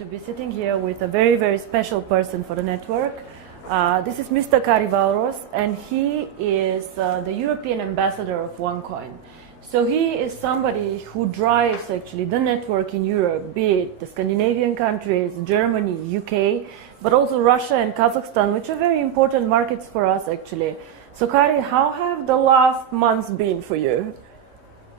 to be sitting here with a very, very special person for the network. This is Mr. Kari Valros, and he is the European ambassador of OneCoin. So he is somebody who drives actually the network in Europe, be it the Scandinavian countries, Germany, UK, but also Russia and Kazakhstan, which are very important markets for us actually. So Kari, how have the last months been for you?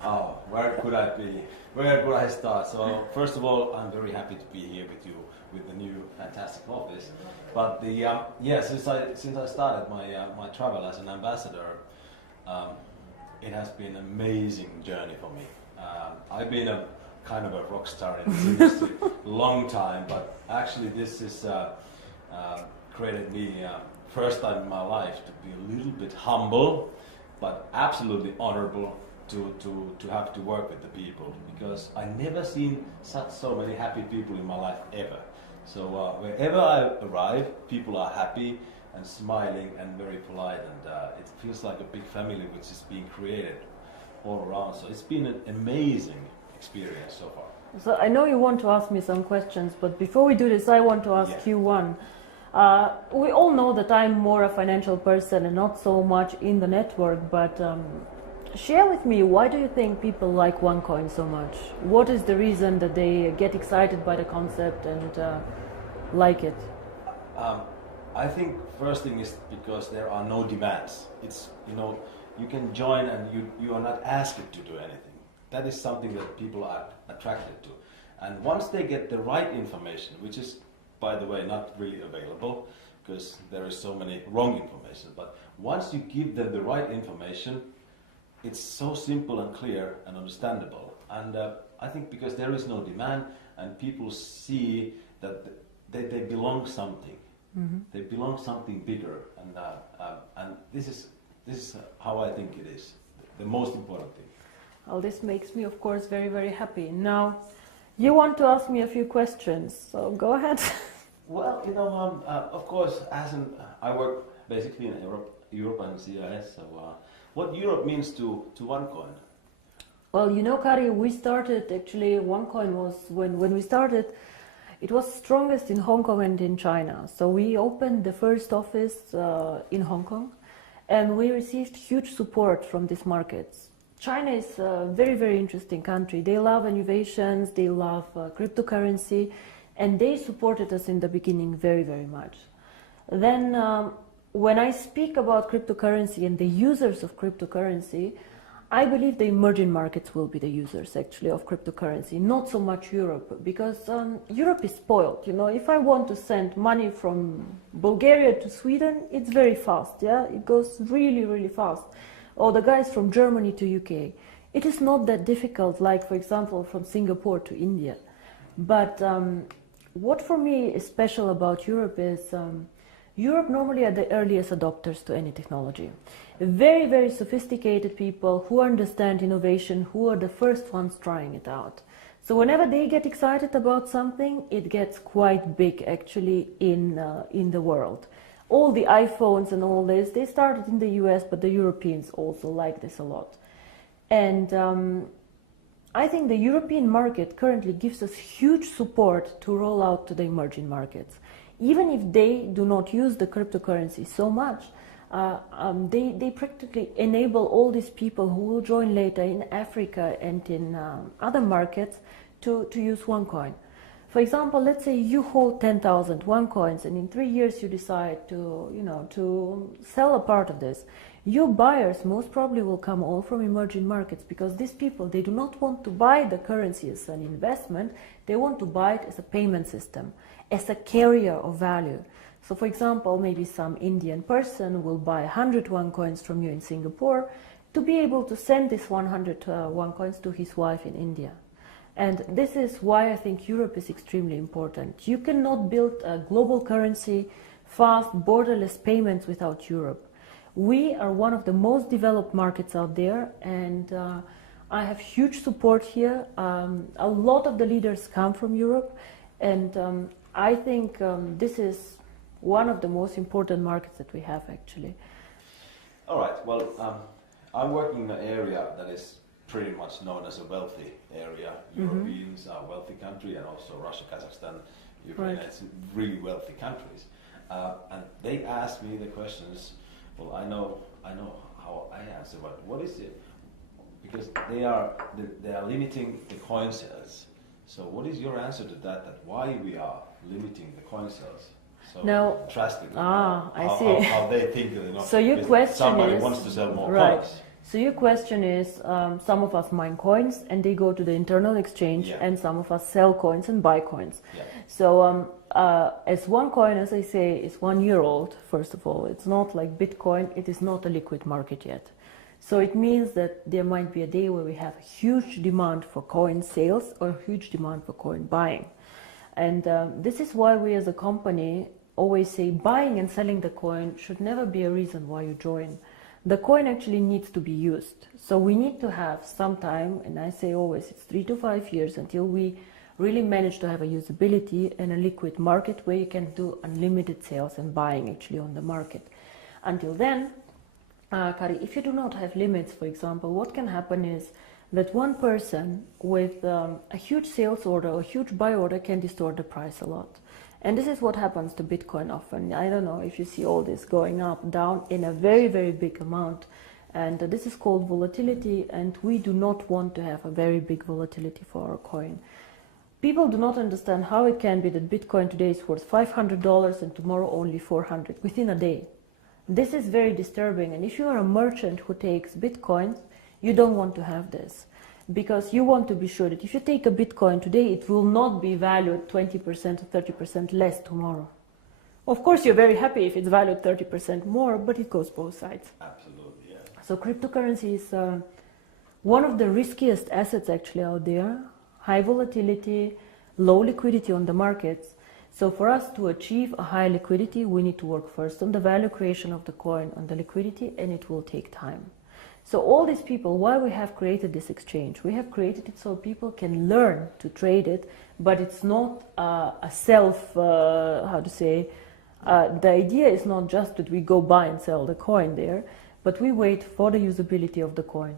Oh, where could I be? Where could I start? So first of all, I'm very happy to be here with you with the new fantastic office. But since I started my travel as an ambassador, it has been an amazing journey for me. I've been a kind of a rock star in this industry long time, but actually this is created me first time in my life to be a little bit humble, but absolutely honorable to have to work with the people, because I never seen so many happy people in my life ever. So wherever I arrive, people are happy and smiling and very polite, and it feels like a big family which is being created all around. So it's been an amazing experience so far. So I know you want to ask me some questions, but before we do this, I want to ask you one. We all know that I'm more a financial person and not so much in the network, but share with me, why do you think people like OneCoin so much? What is the reason that they get excited by the concept and like it? I think first thing is because there are no demands. It's, you can join and you are not asked to do anything. That is something that people are attracted to. And once they get the right information, which is, by the way, not really available because there is so many wrong information, but once you give them the right information, it's so simple and clear and understandable. And I think because there is no demand and people see that they belong something. Mm-hmm. They belong something bigger, and this is how I think it is the most important thing. Well, this makes me, of course, very, very happy. Now, you want to ask me a few questions, so go ahead. Well, of course, I work basically in Europe and CIS. So, what Europe means to OneCoin? Well, Kari, we started actually. OneCoin was when we started. It was strongest in Hong Kong and in China. So we opened the first office in Hong Kong, and we received huge support from these markets. China is a very, very interesting country. They love innovations, they love cryptocurrency, and they supported us in the beginning very, very much. Then when I speak about cryptocurrency and the users of cryptocurrency, I believe the emerging markets will be the users actually of cryptocurrency, not so much Europe, because Europe is spoiled. If I want to send money from Bulgaria to Sweden, it's very fast, it goes really, really fast. Or the guys from Germany to UK. It is not that difficult, like for example from Singapore to India. But what for me is special about Europe is Europe normally are the earliest adopters to any technology. Very, very sophisticated people who understand innovation, who are the first ones trying it out. So whenever they get excited about something, it gets quite big actually in the world. All the iPhones and all this, they started in the US, but the Europeans also like this a lot. And I think the European market currently gives us huge support to roll out to the emerging markets. Even if they do not use the cryptocurrency so much, they practically enable all these people who will join later in Africa and in other markets to use OneCoin. For example, let's say you hold 10,000 OneCoins, and in 3 years you decide to sell a part of this. Your buyers most probably will come all from emerging markets, because these people, they do not want to buy the currency as an investment, they want to buy it as a payment system, as a carrier of value. So for example, maybe some Indian person will buy 100 OneCoins from you in Singapore to be able to send this 100 OneCoins to his wife in India. And this is why I think Europe is extremely important. You cannot build a global currency, fast, borderless payments without Europe. We are one of the most developed markets out there, and I have huge support here. A lot of the leaders come from Europe, and I think this is one of the most important markets that we have actually. All right, well, I'm working in an area that is pretty much known as a wealthy area. Europeans are a wealthy country, and also Russia, Kazakhstan, Ukraine, Right. it's really wealthy countries. And they asked me the questions. Well, I know how I answer, but what is it? Because they are limiting the coin sales. So what is your answer to that? That why we are limiting the coin sales so Now, drastically? I see. How they think that, you know, So your question somebody is, wants to sell more right. coins. So your question is, some of us mine coins and they go to the internal exchange, Yeah. and some of us sell coins and buy coins. Yeah. So as OneCoin, as I say, is 1 year old, first of all. It's not like Bitcoin, it is not a liquid market yet. So it means that there might be a day where we have a huge demand for coin sales or a huge demand for coin buying. And this is why we as a company always say buying and selling the coin should never be a reason why you join. The coin actually needs to be used. So we need to have some time, and I say always it's 3 to 5 years until we really manage to have a usability and a liquid market where you can do unlimited sales and buying actually on the market. Until then, Kari, if you do not have limits, for example, what can happen is that one person with a huge sales order or huge buy order can distort the price a lot. And this is what happens to Bitcoin often. I don't know if you see all this going up, down in a very, very big amount. And this is called volatility, and we do not want to have a very big volatility for our coin. People do not understand how it can be that Bitcoin today is worth $500 and tomorrow only 400 within a day. This is very disturbing, and if you are a merchant who takes Bitcoins, you don't want to have this. Because you want to be sure that if you take a Bitcoin today, it will not be valued 20% or 30% less tomorrow. Of course, you're very happy if it's valued 30% more, but it goes both sides. Absolutely, yeah. So cryptocurrency is one of the riskiest assets actually out there. High volatility, low liquidity on the markets. So for us to achieve a high liquidity, we need to work first on the value creation of the coin, on the liquidity, and it will take time. So all these people, why we have created this exchange? We have created it so people can learn to trade it, but it's not a self, the idea is not just that we go buy and sell the coin there, but we wait for the usability of the coin.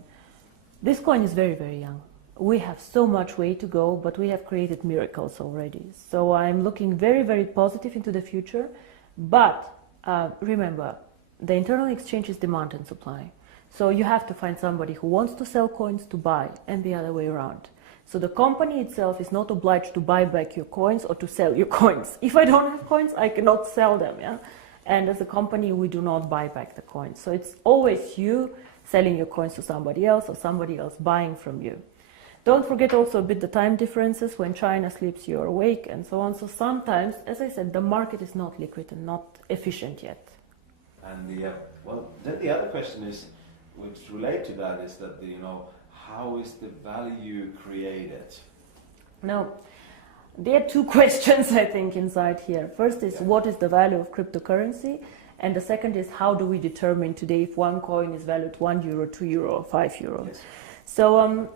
This coin is very, very young. We have so much way to go, but we have created miracles already. So I'm looking very, very positive into the future. But remember, the internal exchange is demand and supply. So you have to find somebody who wants to sell coins to buy, and the other way around. So the company itself is not obliged to buy back your coins or to sell your coins. If I don't have coins, I cannot sell them. Yeah? And as a company, we do not buy back the coins. So it's always you selling your coins to somebody else or somebody else buying from you. Don't forget also a bit the time differences. When China sleeps, you're awake, and so on. So sometimes, as I said, the market is not liquid and not efficient yet. And then the other question is, which relate to that, is that how is the value created? Now, there are two questions I think inside here. First is what is the value of cryptocurrency, and the second is how do we determine today if one coin is valued €1, €2, or €5? Yes. So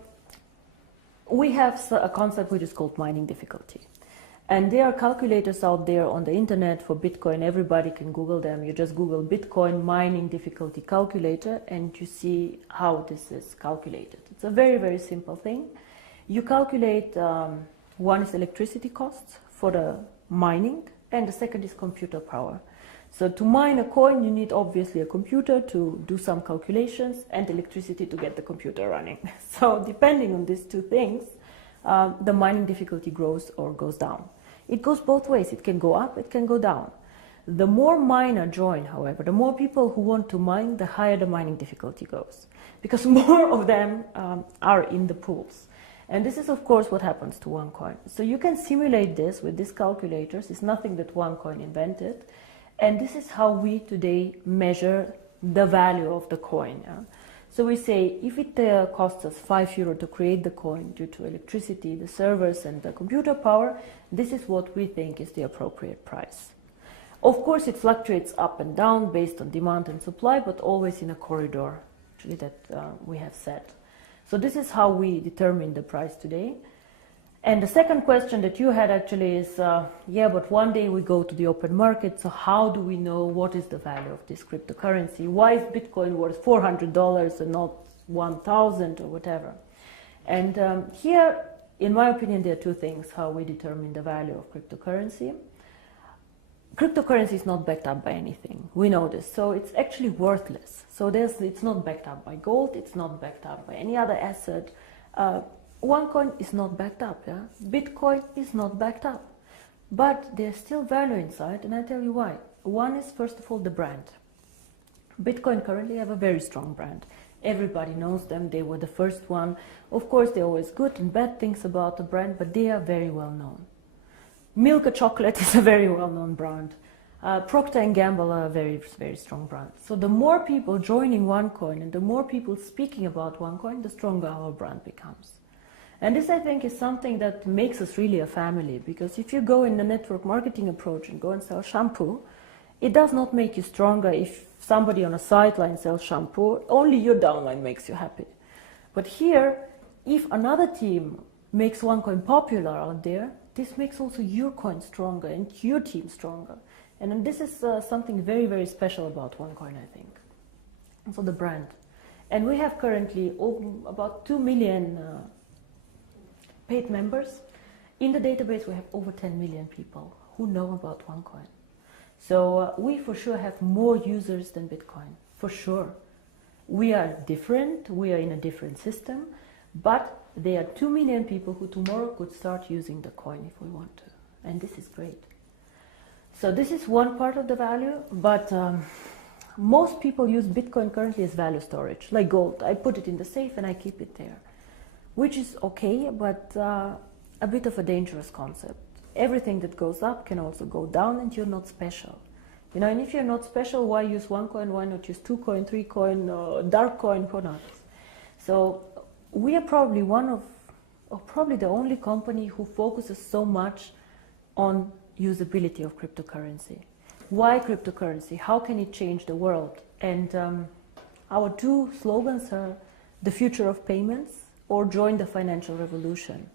we have a concept which is called mining difficulty. And there are calculators out there on the internet for Bitcoin. Everybody can Google them. You just Google Bitcoin mining difficulty calculator and you see how this is calculated. It's a very, very simple thing. You calculate, one is electricity costs for the mining, and the second is computer power. So to mine a coin, you need obviously a computer to do some calculations and electricity to get the computer running. So depending on these two things, the mining difficulty grows or goes down. It goes both ways. It can go up, it can go down. The more miner join, however, the more people who want to mine, the higher the mining difficulty goes. Because more of them are in the pools. And this is, of course, what happens to OneCoin. So you can simulate this with these calculators. It's nothing that OneCoin invented. And this is how we today measure the value of the coin. Yeah? So we say if it costs us €5 to create the coin due to electricity, the servers and the computer power, this is what we think is the appropriate price. Of course, it fluctuates up and down based on demand and supply, but always in a corridor actually that we have set. So this is how we determine the price today. And the second question that you had actually is, but one day we go to the open market, so how do we know what is the value of this cryptocurrency? Why is Bitcoin worth $400 and not 1,000 or whatever? And here in my opinion, there are two things how we determine the value of cryptocurrency. Cryptocurrency is not backed up by anything. We know this. So it's actually worthless. So it's not backed up by gold. It's not backed up by any other asset. OneCoin is not backed up. Yeah? Bitcoin is not backed up. But there's still value inside, and I'll tell you why. One is, first of all, the brand. Bitcoin currently have a very strong brand. Everybody knows them. They were the first one. Of course, there are always good and bad things about the brand, but they are very well known. Milka Chocolate is a very well-known brand. Procter & Gamble are a very, very strong brand. So the more people joining OneCoin and the more people speaking about OneCoin, the stronger our brand becomes. And this, I think, is something that makes us really a family, because if you go in the network marketing approach and go and sell shampoo, it does not make you stronger if somebody on a sideline sells shampoo. Only your downline makes you happy. But here, if another team makes OneCoin popular out there, this makes also your coin stronger and your team stronger. And this is something very, very special about OneCoin, I think. And so the brand. And we have currently about 2 million paid members. In the database, we have over 10 million people who know about OneCoin. So we for sure have more users than Bitcoin, for sure. We are different, we are in a different system, but there are 2 million people who tomorrow could start using the coin if we want to. And this is great. So this is one part of the value, but most people use Bitcoin currently as value storage, like gold. I put it in the safe and I keep it there, which is okay, but a bit of a dangerous concept. Everything that goes up can also go down, and you're not special. You know, and if you're not special, why use OneCoin? Why not use 2 coin, 3 coin, dark coin, or not? So we are probably one of, or probably the only company who focuses so much on usability of cryptocurrency. Why cryptocurrency? How can it change the world? And our two slogans are the future of payments or join the financial revolution.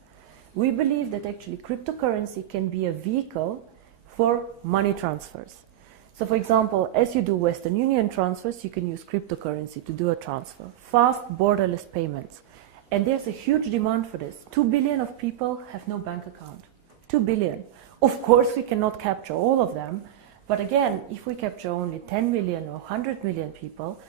We believe that actually cryptocurrency can be a vehicle for money transfers. So for example, as you do Western Union transfers, you can use cryptocurrency to do a transfer. Fast, borderless payments. And there's a huge demand for this. 2 billion of people have no bank account. 2 billion. Of course, we cannot capture all of them. But again, if we capture only 10 million or 100 million people,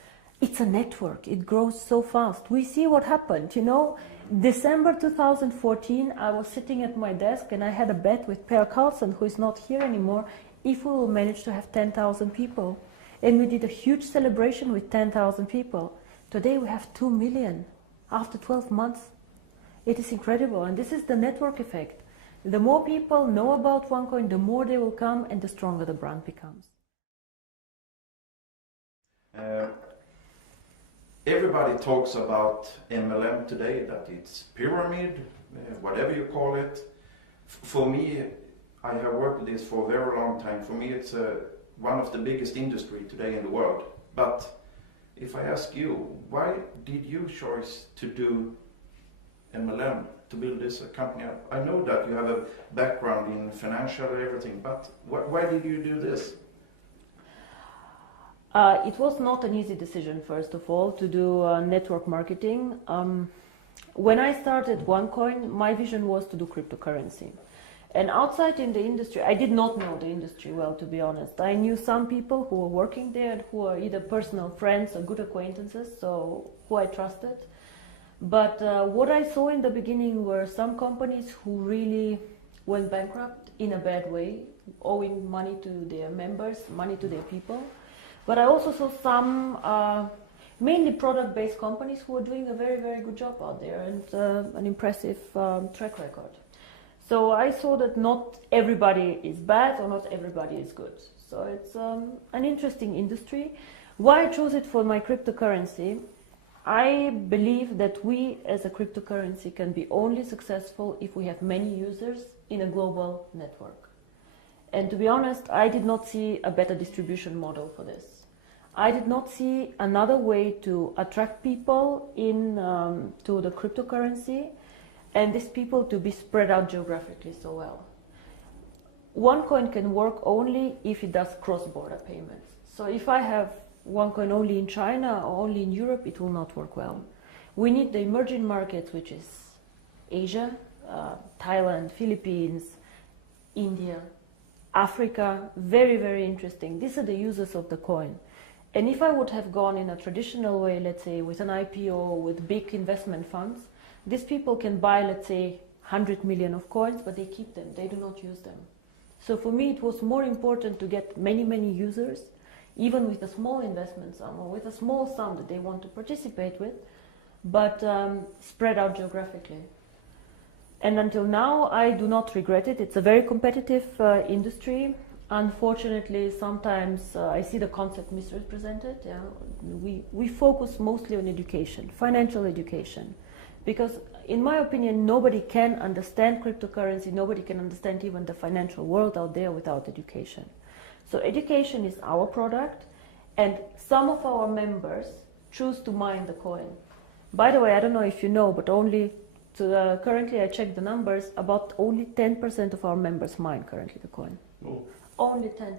it's a network. It grows so fast. We see what happened. You know, December 2014, I was sitting at my desk and I had a bet with Per Carlson, who is not here anymore, if we will manage to have 10,000 people. And we did a huge celebration with 10,000 people. Today we have 2 million after 12 months. It is incredible. And this is the network effect. The more people know about OneCoin, the more they will come and the stronger the brand becomes. Everybody talks about MLM today, that it's pyramid, whatever you call it. For me, I have worked with this for a very long time. For me, it's one of the biggest industry today in the world. But if I ask you, why did you choose to do MLM, to build this company up? I know that you have a background in financial and everything, but why did you do this? It was not an easy decision, first of all, to do network marketing. When I started OneCoin, my vision was to do cryptocurrency. And outside in the industry, I did not know the industry well, to be honest. I knew some people who were working there who are either personal friends or good acquaintances, so who I trusted. But what I saw in the beginning were some companies who really went bankrupt in a bad way, owing money to their members, money to their people. But I also saw some mainly product-based companies who were doing a very, very good job out there and an impressive track record. So I saw that not everybody is bad or not everybody is good. So it's an interesting industry. Why I chose it for my cryptocurrency? I believe that we as a cryptocurrency can be only successful if we have many users in a global network. And to be honest, I did not see a better distribution model for this. I did not see another way to attract people in to the cryptocurrency and these people to be spread out geographically so well. OneCoin can work only if it does cross-border payments. So if I have OneCoin only in China or only in Europe, it will not work well. We need the emerging markets, which is Asia, Thailand, Philippines, India, Africa, very, very interesting. These are the users of the coin. And if I would have gone in a traditional way, let's say with an IPO, with big investment funds, these people can buy, let's say, 100 million of coins, but they keep them, they do not use them. So for me, it was more important to get many, many users, even with a small investment sum or with a small sum that they want to participate with, but spread out geographically. And until now, I do not regret it. It's a very competitive industry. Unfortunately, sometimes I see the concept misrepresented. Yeah? We focus mostly on education, financial education, because in my opinion, nobody can understand cryptocurrency, nobody can understand even the financial world out there without education. So education is our product, and some of our members choose to mine the coin. By the way, I don't know if you know, but currently I checked the numbers, about only 10% of our members mine currently the coin. Oh. Only 10%.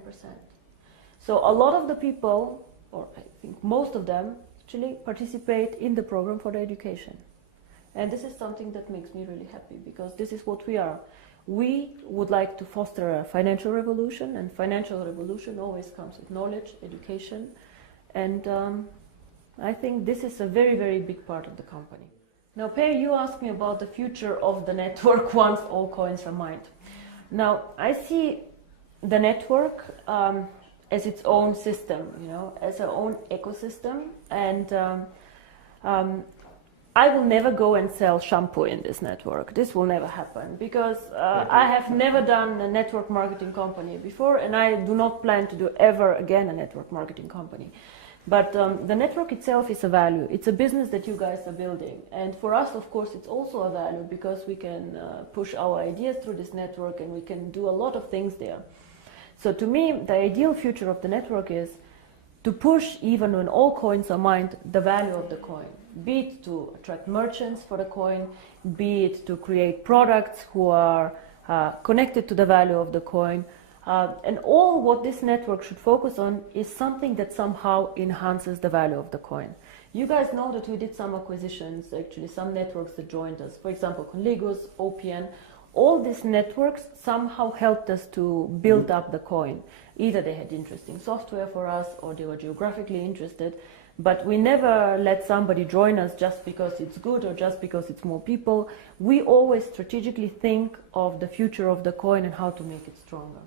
So a lot of the people, or I think most of them, actually participate in the program for the education. And this is something that makes me really happy, because this is what we are. We would like to foster a financial revolution, and financial revolution always comes with knowledge, education, and I think this is a very, very big part of the company. Now, Per, you asked me about the future of the network once all coins are mined. Now, I see the network as its own system, as our own ecosystem, and I will never go and sell shampoo in this network. This will never happen, because I have never done a network marketing company before, and I do not plan to do ever again a network marketing company. But the network itself is a value. It's a business that you guys are building. And for us, of course, it's also a value, because we can push our ideas through this network, and we can do a lot of things there. So to me, the ideal future of the network is to push, even when all coins are mined, the value of the coin. Be it to attract merchants for the coin, be it to create products who are connected to the value of the coin. And all what this network should focus on is something that somehow enhances the value of the coin. You guys know that we did some acquisitions, actually, some networks that joined us. For example, Conligos, OPN. All these networks somehow helped us to build up the coin. Either they had interesting software for us, or they were geographically interested. But we never let somebody join us just because it's good or just because it's more people. We always strategically think of the future of the coin and how to make it stronger.